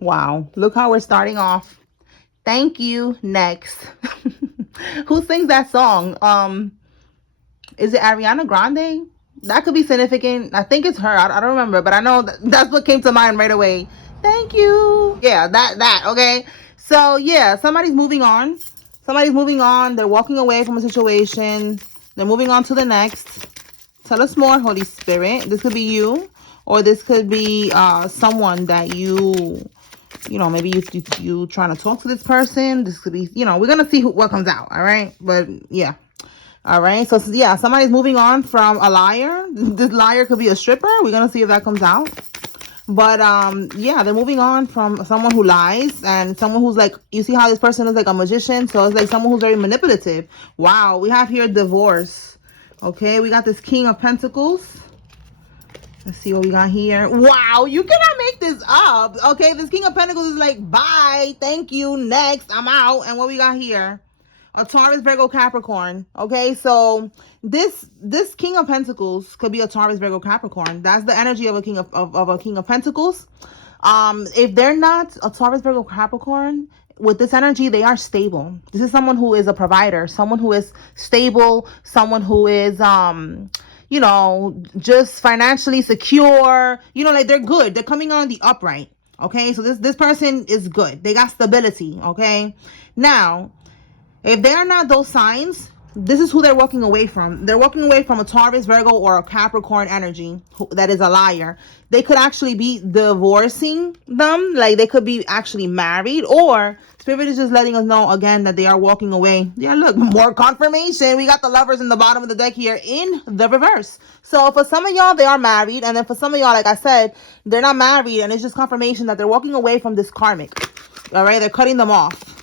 Wow. Look how we're starting off. Thank you. Next. Who sings that song? Is it Ariana Grande? That could be significant. I think it's her. I don't remember, but I know that's what came to mind right away. Thank you. Yeah, that. Okay. So yeah, somebody's moving on. Somebody's moving on. They're walking away from a situation. They're moving on to the next. Tell us more, Holy Spirit. This could be you, or this could be someone that maybe you trying to talk to this person. This could be, we're gonna see what comes out. All right, but yeah. All right, so yeah, somebody's moving on from a liar. This liar could be a stripper. We're gonna see if that comes out. But yeah, they're moving on from someone who lies and someone who's like, you see how this person is like a magician, so it's like someone who's very manipulative. Wow, we have here divorce. Okay, we got this King of Pentacles. Let's see what we got here. Wow, you cannot make this up. Okay, this King of Pentacles is like, bye, thank you, next, I'm out. And what we got here? A Taurus, Virgo, Capricorn. Okay, so this King of Pentacles could be a Taurus, Virgo, Capricorn. That's the energy of a King of a King of Pentacles. If they're not a Taurus, Virgo, Capricorn, with this energy, they are stable. This is someone who is a provider, someone who is stable, someone who is just financially secure. Like they're good. They're coming on the upright. Okay, so this person is good. They got stability. Okay, now if they are not those signs, this is who they're walking away from. They're walking away from a Taurus, Virgo, or a Capricorn energy that is a liar. They could actually be divorcing them. Like they could be actually married, or Spirit is just letting us know again that they are walking away. Yeah, look, more confirmation. We got the Lovers in the bottom of the deck here in the reverse. So for some of y'all, they are married. And then for some of y'all, like I said, they're not married. And it's just confirmation that they're walking away from this karmic. All right, they're cutting them off.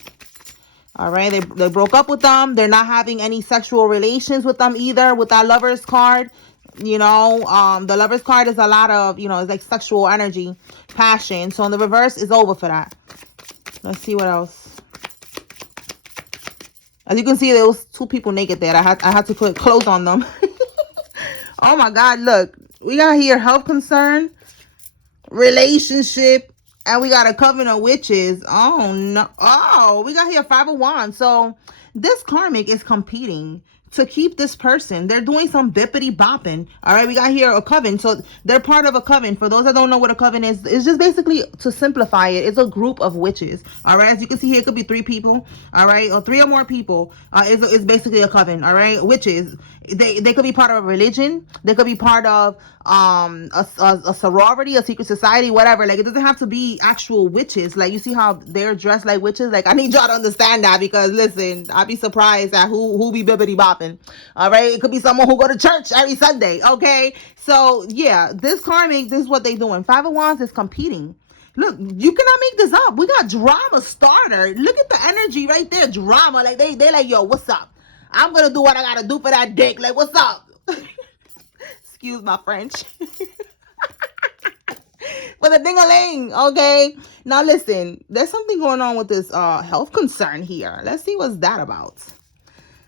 All right, they broke up with them. They're not having any sexual relations with them either. With that Lovers card, the Lovers card is a lot of, it's like sexual energy, passion. So in the reverse, is over for that. Let's see what else. As you can see, there was two people naked there. I had to put clothes on them. Oh my God, look. We got here health concern, relationship, and we got a coven of witches. Oh, no. Oh, we got here 5 of Wands. So this karmic is competing to keep this person. They're doing some bippity bopping. All right, we got here a coven. So they're part of a coven. For those that don't know what a coven is, it's just basically, to simplify it, it's a group of witches. All right, as you can see here, it could be 3 people. All right, or 3 or more people. It's basically a coven. All right, witches. They could be part of a religion. They could be part of a sorority, a secret society, whatever. Like, it doesn't have to be actual witches. Like, you see how they're dressed like witches? Like, I need y'all to understand that, because listen, I'd be surprised at who be bibbity bopping. All right, it could be someone who go to church every Sunday. Okay, so yeah, this karmic, this is what they doing. 5 of Wands is competing. Look, you cannot make this up. We got drama starter. Look at the energy right there. Drama. Like they like, yo, what's up? I'm gonna do what I gotta do for that dick. Like, what's up? Excuse my French. For the ding-a-ling, okay? Now listen, there's something going on with this health concern here. Let's see what's that about.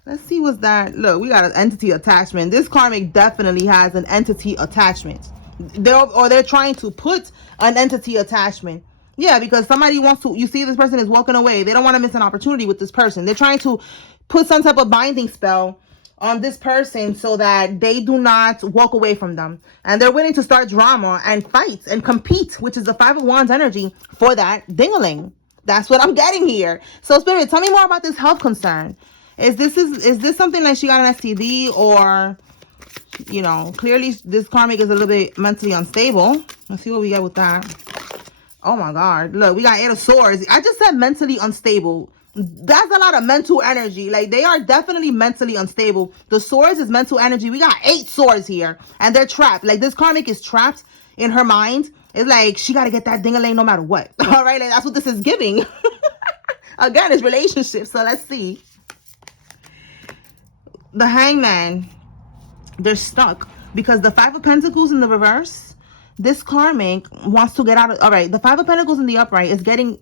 Let's see what's that. Look, we got an entity attachment. This karmic definitely has an entity attachment. They're trying to put an entity attachment. Yeah, because somebody wants to, you see this person is walking away. They don't want to miss an opportunity with this person. They're trying to put some type of binding spell on this person so that they do not walk away from them. And they're willing to start drama and fight and compete, which is the 5 of Wands energy, for that ding-a-ling. That's what I'm getting here. So Spirit, tell me more about this health concern. Is this something like she got an STD, or, clearly this karmic is a little bit mentally unstable. Let's see what we get with that. Oh my God. Look, we got 8 of Swords. I just said mentally unstable. That's a lot of mental energy. Like, they are definitely mentally unstable. The Swords is mental energy. We got 8 swords here, and they're trapped. Like, this karmic is trapped in her mind. It's like she got to get that ding-a-ling no matter what. All right, like, that's what this is giving. Again, it's relationships. So let's see. The Hangman, they're stuck because the 5 of Pentacles in the reverse, this karmic wants to get out of, all right, the 5 of Pentacles in the upright is getting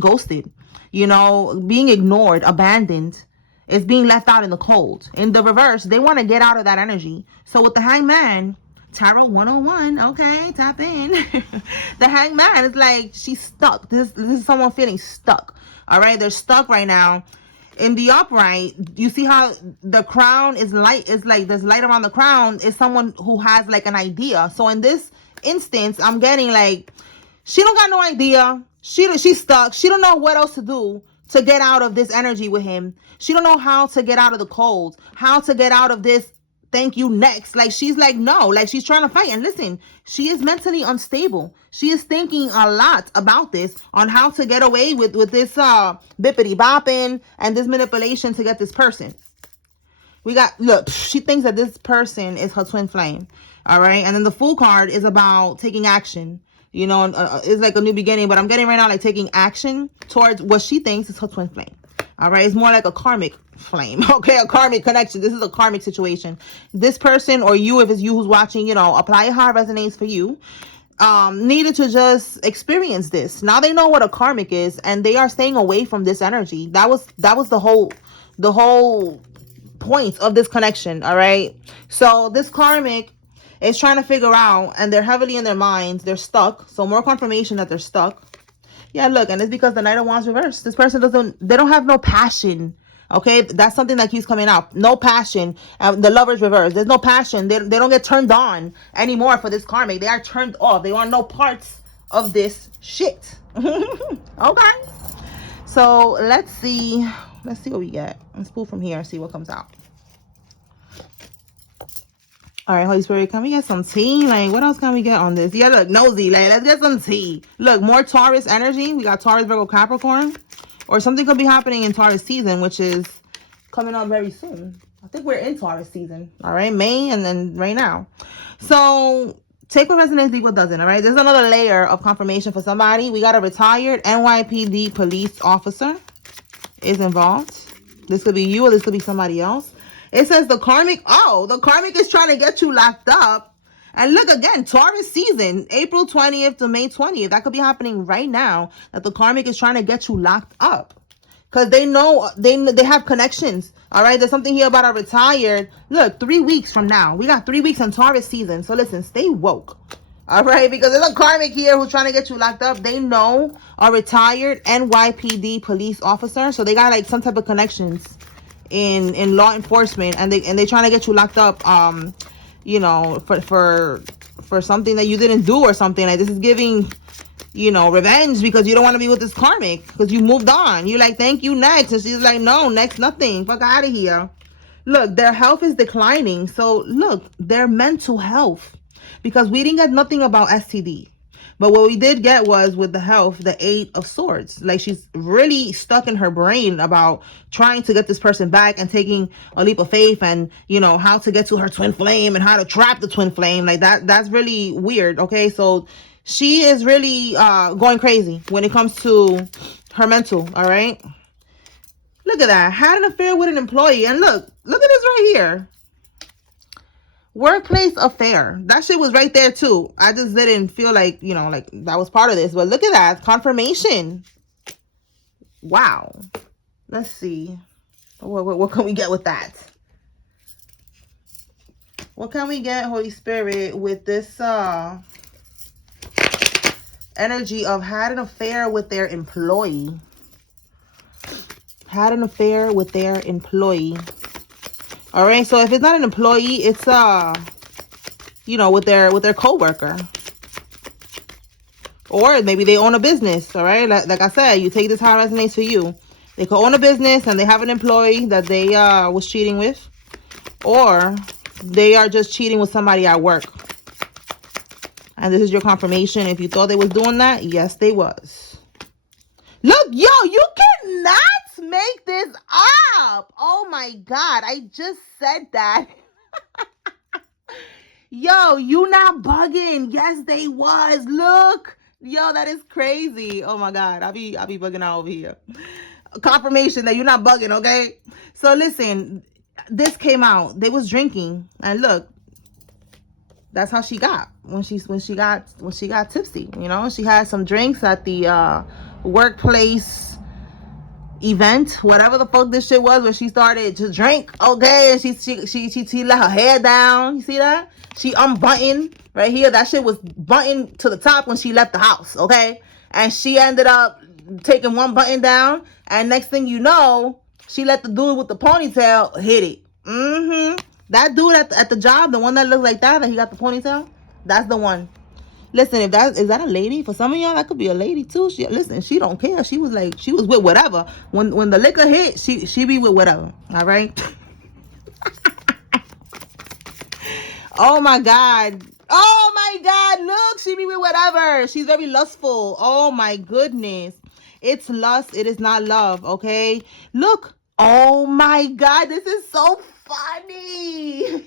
ghosted, being ignored, abandoned, is being left out in the cold. In the reverse, they want to get out of that energy. So with the Hangman, Tarot 101. Okay, tap in. The Hangman is like, she's stuck. This is someone feeling stuck. All right, they're stuck right now. In the upright, you see how the crown is light, is like there's light around the crown, is someone who has like an idea. So in this instance, I'm getting like, she don't got no idea. She's stuck. She don't know what else to do to get out of this energy with him. She don't know how to get out of the cold, how to get out of this thank you next. Like, she's like, no, like, she's trying to fight. And listen, she is mentally unstable. She is thinking a lot about this, on how to get away with this bippity bopping and this manipulation to get this person. We got, look, she thinks that this person is her twin flame. All right. And then the Fool card is about taking action. You know, it's like a new beginning, but I'm getting right now like taking action towards what she thinks is her twin flame. All right. It's more like a karmic flame. Okay. A karmic connection. This is a karmic situation. This person, or you, if it's you who's watching, you know, apply it how it resonates for you. Needed to just experience this. Now they know what a karmic is, and they are staying away from this energy. That was the whole point of this connection. All right. So this karmic is trying to figure out, and they're heavily in their minds. They're stuck. So more confirmation that they're stuck. Yeah, look, and it's because the Knight of Wands reversed. This person they don't have no passion. Okay, that's something that keeps coming up. No passion. The Lovers reverse. There's no passion. They don't get turned on anymore for this karmic. They are turned off. They want no parts of this shit. Okay. So let's see. Let's see what we get. Let's pull from here and see what comes out. All right, Holy Spirit, can we get some tea? Like, what else can we get on this? Yeah, look, nosy. Like, let's get some tea. Look, more Taurus energy. We got Taurus, Virgo, Capricorn. Or something could be happening in Taurus season, which is coming up very soon. I think we're in Taurus season. All right, May and then right now. So take what resonates, leave what doesn't. All right, there's another layer of confirmation for somebody. We got a retired NYPD police officer is involved. This could be you, or this could be somebody else. It says the karmic, the karmic is trying to get you locked up. And look again, Taurus season, April 20th to May 20th. That could be happening right now, that the karmic is trying to get you locked up. Because they know, they have connections. All right, there's something here about a retired. Look, 3 weeks from now. We got 3 weeks in Taurus season. So listen, stay woke. All right, because there's a karmic here who's trying to get you locked up. They know a retired NYPD police officer. So they got like some type of connections in law enforcement, and they trying to get you locked up, you know, for something that you didn't do, or something. Like, this is giving, you know, revenge, because you don't want to be with this karmic, because you moved on. You're like, thank you, next. And she's like, no, next, nothing. Fuck out of here. Look, their health is declining. So look, their mental health, because we didn't get nothing about STD. But what we did get was, with the health, the 8 of Swords. Like, she's really stuck in her brain about trying to get this person back, and taking a leap of faith, and, you know, how to get to her twin flame, and how to trap the twin flame. Like, that's really weird. Okay, so she is really going crazy when it comes to her mental. All right, look at that. Had an affair with an employee. And look at this right here. Workplace affair. That shit was right there too. I just didn't feel like, you know, like that was part of this. But look at that. Confirmation. Wow. Let's see. What can we get with that? What can we get, Holy Spirit, with this energy of had an affair with their employee? Had an affair with their employee. All right, so if it's not an employee, it's you know, with their coworker, or maybe they own a business. All right, like I said, you take this how it resonates for you. They could own a business and they have an employee that they was cheating with, or they are just cheating with somebody at work. And this is your confirmation. If you thought they was doing that, yes, they was. Look, yo, you cannot make this up. Oh my God, I just said that. Yo, you not bugging. Yes, they was. Look, yo, that is crazy. Oh my God, I'll be bugging out over here. Confirmation that you're not bugging. Okay, so listen, this came out. They was drinking, and look, that's how she got when she got tipsy. You know, she had some drinks at the workplace event, whatever the fuck this shit was, where she started to drink, okay, and she let her hair down. You see that? She unbuttoned right here. That shit was buttoned to the top when she left the house, okay? And she ended up taking one button down, and next thing you know, she let the dude with the ponytail hit it. That dude at the job, the one that looked like that he got the ponytail, that's the one. Listen, if that is that a lady? For some of y'all, that could be a lady too. She don't care. She was with whatever. When the liquor hit, she be with whatever. All right. Oh my God. Oh my God. Look, she be with whatever. She's very lustful. Oh my goodness. It's lust. It is not love. Okay. Look. Oh my God. This is so funny.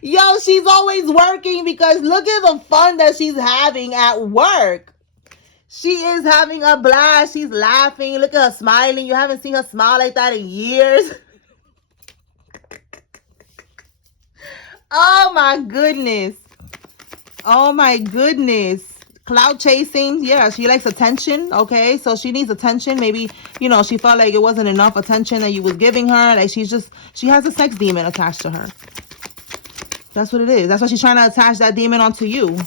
Yo, she's always working because look at the fun that she's having at work. She is having a blast. She's laughing. Look at her smiling. You haven't seen her smile like that in years. Oh my goodness. Oh my goodness. Cloud chasing. Yeah, she likes attention. Okay, so she needs attention. Maybe, she felt like it wasn't enough attention that you was giving her. Like she has a sex demon attached to her. That's what it is. That's why she's trying to attach that demon onto you.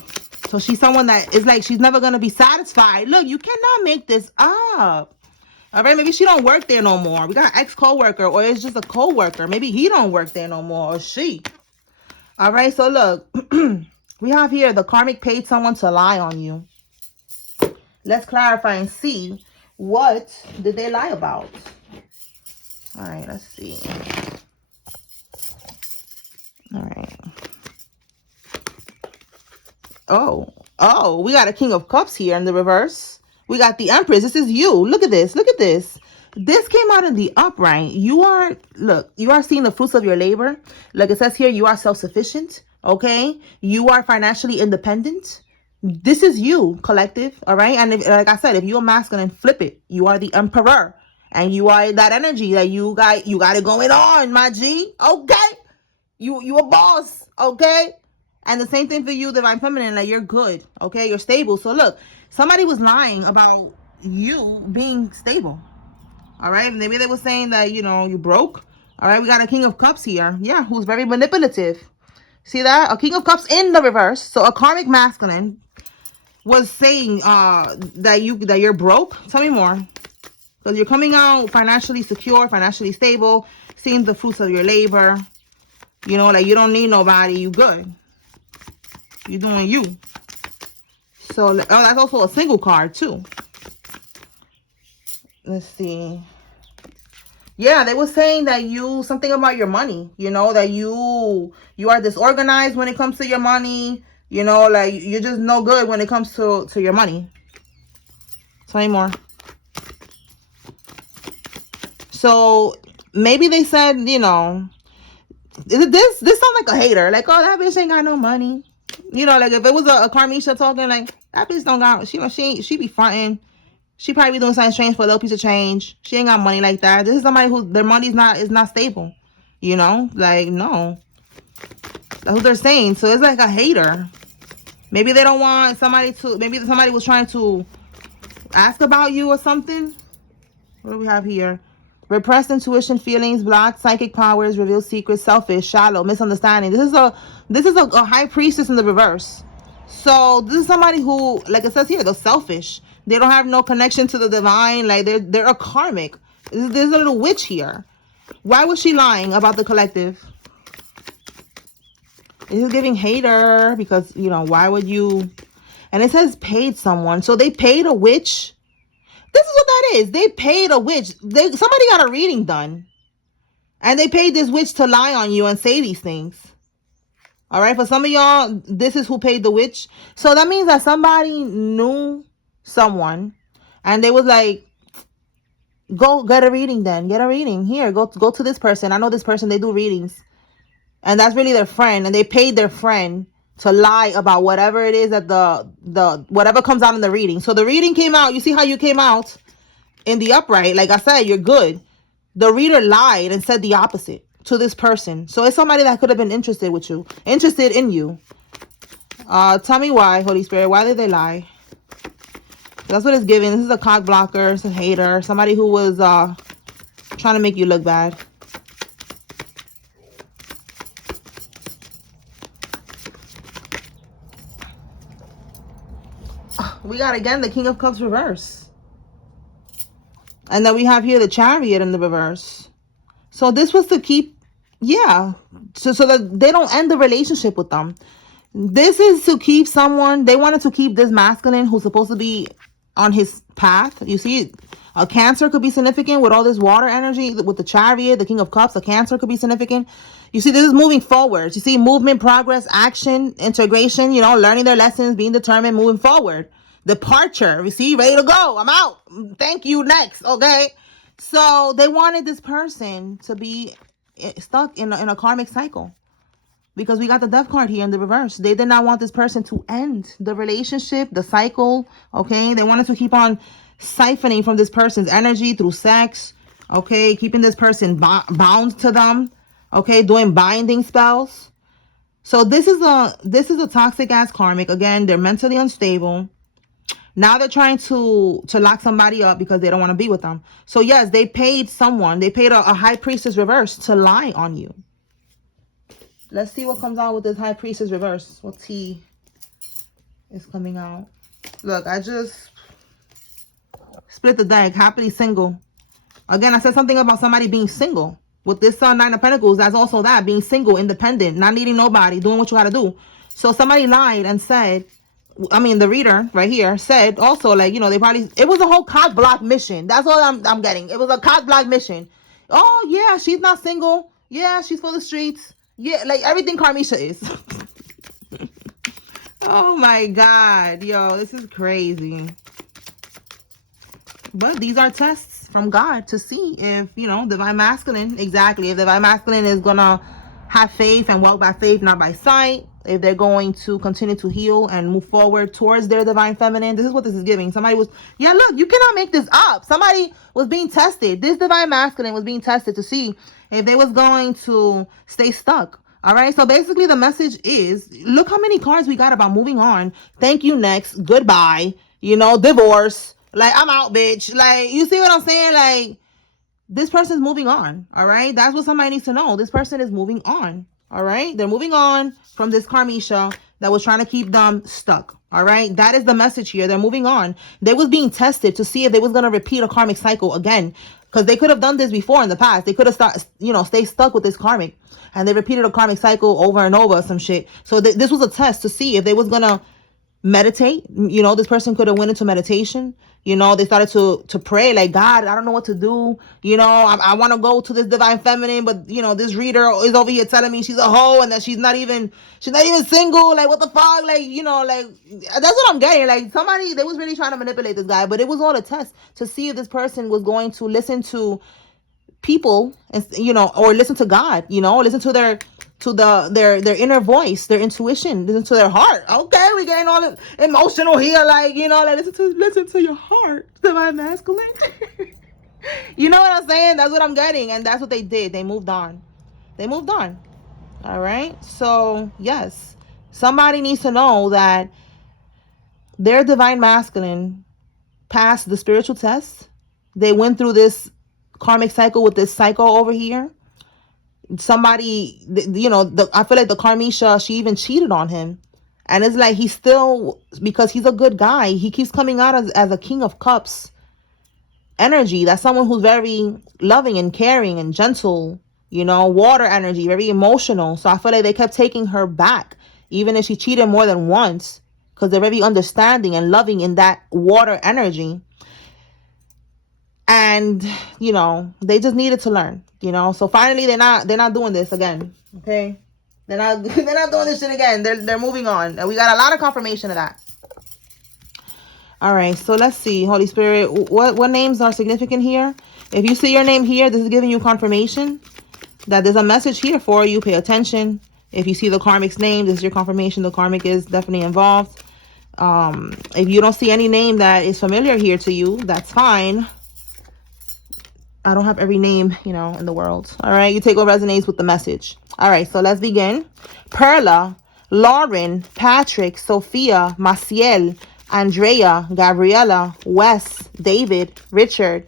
So she's someone that is like, she's never going to be satisfied. Look, you cannot make this up. All right, maybe she don't work there no more. We got an ex-co-worker, or it's just a co-worker. Maybe he don't work there no more, or she. All right, so look. We have here the karmic paid someone to lie on you. Let's clarify and see, what did they lie about? All right, let's see. All right. Oh, we got a King of Cups here in the reverse. We got the Empress. This is you. Look at this. Look at this. This came out in the upright. You are seeing the fruits of your labor. Like it says here, you are self-sufficient. Okay. You are financially independent. This is you, collective. All right. And like I said, if you're masculine, flip it. You are the emperor. And you are that energy that you got it going on, my G. Okay. You a boss. Okay. And the same thing for you, divine feminine, like you're good, okay? You're stable. So look, somebody was lying about you being stable, all right? Maybe they were saying that, you broke, all right? We got a King of Cups here, yeah, who's very manipulative. See that? A King of Cups in the reverse. So a karmic masculine was saying that you're broke. Tell me more. Because you're coming out financially secure, financially stable, seeing the fruits of your labor. Like you don't need nobody, you good. You're doing you. So, that's also a single card too. Let's see. Yeah, they were saying that something about your money, that you are disorganized when it comes to your money, like you're just no good when it comes to your money. Tell me more. So, maybe they said, this sounds like a hater. Like, oh, that bitch ain't got no money. Like if it was a Karmisha talking, like that bitch don't got, she be fronting. She probably be doing something strange for a little piece of change. She ain't got money like that. This is somebody who their money is not stable. Like no, that's what they're saying. So it's like a hater. Maybe they don't want somebody to. Maybe somebody was trying to ask about you or something. What do we have here? Repressed intuition, feelings, blocked psychic powers, reveal secrets, selfish, shallow, misunderstanding. This is a high priestess in the reverse. So this is somebody who, like it says here, they're selfish. They don't have no connection to the divine. Like they're a karmic. There's a little witch here. Why was she lying about the collective? This is giving hater because why would you? And it says paid someone. So they paid a witch. This is what that is. They paid a witch. Somebody got a reading done. And they paid this witch to lie on you and say these things. All right. For some of y'all, this is who paid the witch. So that means that somebody knew someone. And they was like, go get a reading then. Get a reading. Here, go to this person. I know this person. They do readings. And that's really their friend. And they paid their friend to lie about whatever it is that the whatever comes out in the reading. So the reading came out. You see how you came out in the upright? Like I said, you're good. The reader lied and said the opposite to this person. So it's somebody that could have been interested in you. Tell me why, Holy Spirit. Why did they lie? That's what it's giving. This is a cock blocker. It's a hater. Somebody who was trying to make you look bad. We got, again, the King of Cups reverse. And then we have here the Chariot in the reverse. So this was to keep, yeah, so that they don't end the relationship with them. This is to keep someone, they wanted to keep this masculine who's supposed to be on his path. You see, a Cancer could be significant with all this water energy, with the Chariot, the King of Cups. A Cancer could be significant. You see, this is moving forward. You see, movement, progress, action, integration, you know, learning their lessons, being determined, moving forward. Departure. You see, ready to go. I'm out. Thank you. Next. Okay. So they wanted this person to be stuck in a karmic cycle. Because we got the Death card here in the reverse. They did not want this person to end the relationship, the cycle, okay? They wanted to keep on siphoning from this person's energy through sex, okay? Keeping this person bound to them, okay? Doing binding spells. So this is a toxic ass karmic. Again, they're mentally unstable. Now they're trying to lock somebody up because they don't want to be with them. So yes, they paid someone. They paid a high priestess reverse to lie on you. Let's see what comes out with this high priestess reverse. What tea is coming out? Look, I just split the deck. Happily single. Again, I said something about somebody being single. With this Nine of Pentacles, that's also that. Being single, independent, not needing nobody, doing what you gotta do. So somebody lied and said, I mean, the reader right here said also, like, you know, they probably, it was a whole cock block mission. That's all I'm getting. It was a cock block mission. Oh, yeah, she's not single. Yeah, she's for the streets. Yeah, like everything Karmisha is. Oh my God, yo, this is crazy. But these are tests from God to see if, you know, Divine Masculine, exactly, if Divine Masculine is gonna have faith and walk by faith, not by sight. If they're going to continue to heal and move forward towards their Divine Feminine. This is what this is giving. Somebody was, yeah, look, you cannot make this up. Somebody was being tested. This Divine Masculine was being tested to see if they was going to stay stuck. All right. So basically the message is, look how many cards we got about moving on. Thank you. Next. Goodbye. You know, divorce. Like, I'm out, bitch. Like, you see what I'm saying? Like, this person's moving on. All right. That's what somebody needs to know. This person is moving on. All right. They're moving on from this Karmisha that was trying to keep them stuck. All right. That is the message here. They're moving on. They was being tested to see if they was going to repeat a karmic cycle again. Because they could have done this before in the past. They could have stay stuck with this karmic. And they repeated a karmic cycle over and over, some shit. So this was a test to see if they was going to meditate. You know, this person could have went into meditation. You know, they started to pray like, God, I don't know what to do. You know, I want to go to this Divine Feminine, but you know, this reader is over here telling me she's a hoe and that she's not even single. Like, what the fuck? Like, you know, like, that's what I'm getting. Like, they was really trying to manipulate this guy, but it was all a test to see if this person was going to listen to people, and you know, or listen to God, you know, listen to their inner voice, their intuition, listen to their heart. Okay, we getting all emotional here, like, you know, like, listen to your heart, Divine Masculine. You know what I'm saying? That's what I'm getting. And that's what they did. They moved on. All right. So yes, somebody needs to know that their Divine Masculine passed the spiritual test. They went through this karmic cycle with this psycho over here. Somebody, you know, I feel like the Karmisha, she even cheated on him. And it's like he still, because he's a good guy, he keeps coming out as a King of Cups energy. That's someone who's very loving and caring and gentle, you know, water energy, very emotional. So I feel like they kept taking her back, even if she cheated more than once, because they're very understanding and loving in that water energy. And, you know, they just needed to learn, you know. So finally they're not doing this again. Okay. They're not doing this shit again. They're moving on. And we got a lot of confirmation of that. All right. So let's see, Holy Spirit, what names are significant here? If you see your name here, this is giving you confirmation that there's a message here for you. Pay attention. If you see the karmic's name, this is your confirmation. The karmic is definitely involved. If you don't see any name that is familiar here to you, that's fine. I don't have every name, you know, in the world. All right. You take what resonates with the message. All right. So let's begin. Perla, Lauren, Patrick, Sophia, Maciel, Andrea, Gabriella, Wes, David, Richard,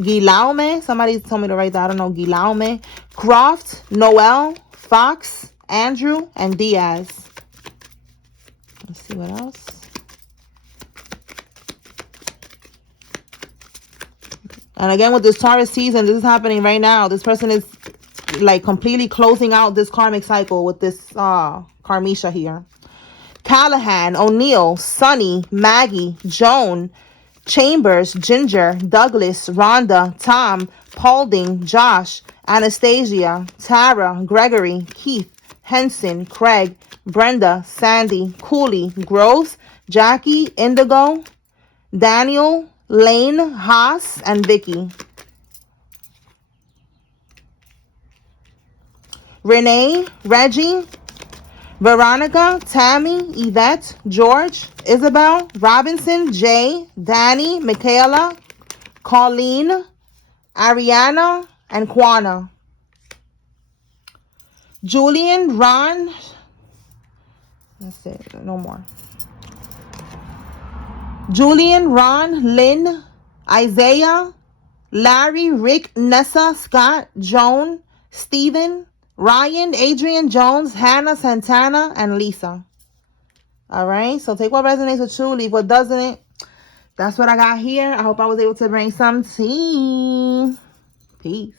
Guillaume, somebody told me to write that, I don't know, Guillaume, Croft, Noel, Fox, Andrew, and Diaz. Let's see what else. And again, with this Taurus season, this is happening right now. This person is like completely closing out this karmic cycle with this Karmisha here. Callahan, O'Neill, Sonny, Maggie, Joan, Chambers, Ginger, Douglas, Rhonda, Tom, Paulding, Josh, Anastasia, Tara, Gregory, Keith, Henson, Craig, Brenda, Sandy, Cooley, Groves, Jackie, Indigo, Daniel, Lane, Haas, and Vicky. Renee, Reggie, Veronica, Tammy, Yvette, George, Isabel, Robinson, Jay, Danny, Michaela, Colleen, Ariana, and Kwana. Julian, Ron, that's it, no more. Julian, Ron, Lynn, Isaiah, Larry, Rick, Nessa, Scott, Joan, Stephen, Ryan, Adrian, Jones, Hannah, Santana, and Lisa. All right, so take what resonates with you, leave what doesn't. That's what I got here. I hope I was able to bring some tea. Peace.